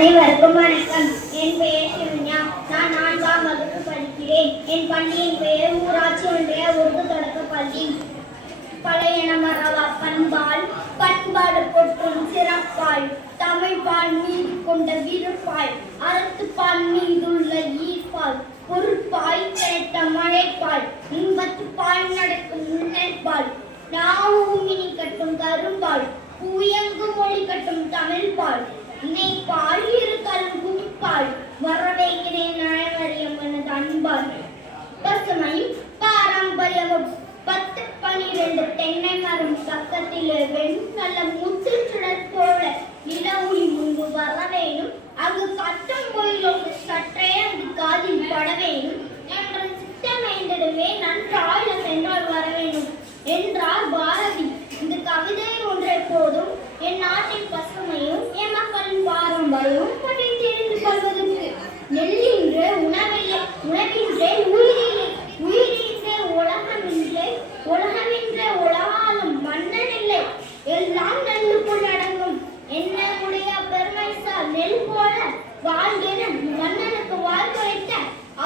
அனைவருக்கும் வணக்கம். என் பெயர் சிவன்யா. நான் 4ஆம் வகுப்பு படிக்கிறேன். என் பள்ளியின் பெயர் ஊராட்சி ஒன்றிய உருது தொடக்கப் பள்ளி. பழையன மறவா பண்பால் பண்பாடு போற்றும் சிறப்பால் தமிழ்பால் மீது கொண்ட விருப்பால் அறத்துப்பால் மீதுள்ள ஈர்ப்பால் பொறுப்பாய் கிடைத்த மழைப்பால் இன்பத்துப்பால் நடக்கும் உணர்ப்பால் நாவூமினி கட்டும் கரும்பால் பூயங்கு மொழி கட்டும் தமிழ்பால் இணைப்பால் இருக்கலும் குவிப்பால் வரவேற்கிறேன் அனைவரையும் எனது அன்பால். பசுமையும் பாரம்பரியமும் 10-12 தென்னை மரம் பக்கத்திலே வெண்கல முத்து சுடர் போல நிலவுளி முன்பு வரவேணும். அங்கு கட்டும் கோயிலோடு சற்றே அது காதில் படவேணும் என்ற சித்தமேந்திடவே நன்றாய் சென்றால் வரவேணும் என்றார் பாரதி. இந்த கவிதை ஒன்றை போதும் என் நாட்டின் பசுமையும் என் மக்களின் பாரம்பரியமும் பற்றி தெரிந்து கொள்வதற்கு. நெல்லின்றே உணவில்லை, உணவின்றே உயிரில்லை, உயிரின்றே உலகமில்லை, உலகமின்றே உலகாலும் மன்னன் இல்லை, எல்லாம் நெல்லுக்குள் அடங்கும். என்னுடைய பெருமைசார் நெல் போல வாழ்கிற மன்னனுக்கு வாழ்க்க வைத்த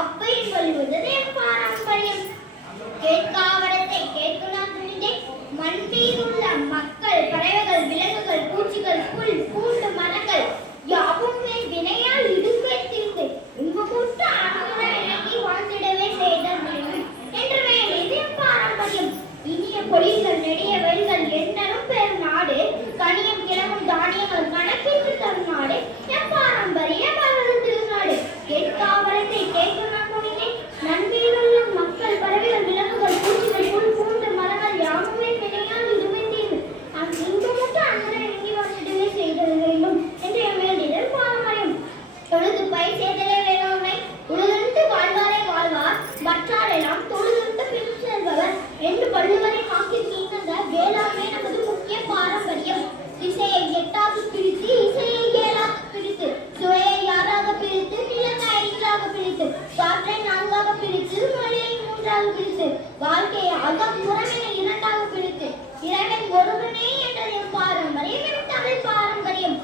அப்பையும் சொல்வது என் பாரம்பரியம். கேட்காவரத்தை கேட்கலாம் துணிந்தே மண் மீதுள்ள மக்கள், பறவைகள், விலங்குகள், பூச்சிகள், புல் பூண்டு மரங்கள் யாவுமே வினையால் இடுப்பே திரிந்து இன்பமுற்று அறமுறை இணங்கி வாழ்ந்திடவே செய்தல் வேண்டும் என்று வேண்டியது என் பாரம்பரியம். இனிய பொழில்கள், நெடிய வழிகள், எண்ணரும் பெரும் நாடு, கனியும் கிழமும் தானியங்கள் கணக்கிட்டு தரும் நாடு என் பாரம்பரிய மலரும் திருநாடு. கேட்காவரத்தை கேட்கலாம் துணிந்தே மண் மீதுள்ள மக்கள், பறவைகள், விலங்குகள், பூச்சிகள், புல் பூண்டு மரங்கள் யாவுமே வினையால் இடுப்பே தீர்ந்து இன்பமுற்று அறமுறை இணங்கி வாழ்ந்திடவே செய்தல் வேண்டும் என்று வேண்டியது பாரம்பரியம். தொழுது பயிர் செய்தலே வேளாண்மை, உழுதுண்டு வாழ்வாரை வாழ்வார், மற்றாரெல்லாம் தொழுதுண்டு பின் செல்பவர் என்று வள்ளுவரை வாக்கிற்கிணங்க வேளாண்மை நமது முக்கிய பாரம்பரியம். திசையை 8ஆக பிரித்து, இசையை 7ஆக பிரித்து, சுவையை 6ஆக பிரித்து, நிலத்தை 5ஆக பிரித்து, காற்றை 4ஆக பிரித்து, மழையை 3ஆக பிரித்து, வாழ்க்கையை அகம் புறமென 2ஆக பிரித்து, இறைவன் ஒருவனே என்றது பாரம்பரியம் என் தமிழ் பாரம்பரியம்.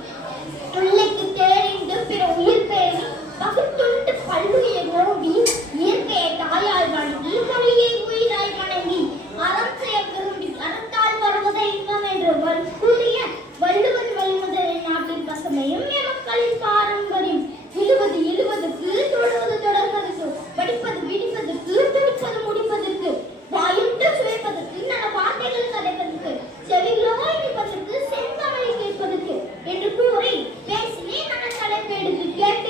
பிள்ளைக்கு தேடிந்து பிற உயிர் பேணி பகுத்துண்டு பல்லுயிரை நோவி இயற்கையை தாயாய் வணங்கி மொழியை உயிராய் வணங்கி அறம் செய்ய விரும்பி அறத்தால் வருவதை இன்பம் என்று கூறிய வள்ளுவன் வழிமுதல் நாட்டின் பசுமையும் என் மக்களின் பாரம்பரியம். இழுவது இழுவதற்கு, தொடுவது தொடர்வதற்கு, படிப்பது விடிப்பதற்கு, துடிப்பது முடிப்பதற்கு, வாயுண்டு சுவைப்பதற்கு, நல்ல வார்த்தைகள் கதைப்பதற்கு, செவிகளோ இனிப்பதற்கு, செந்தமிழை கேட்பதற்கு என்று கூறி பேசினே நல்ல தலைப்பு எடுத்து கேட்டு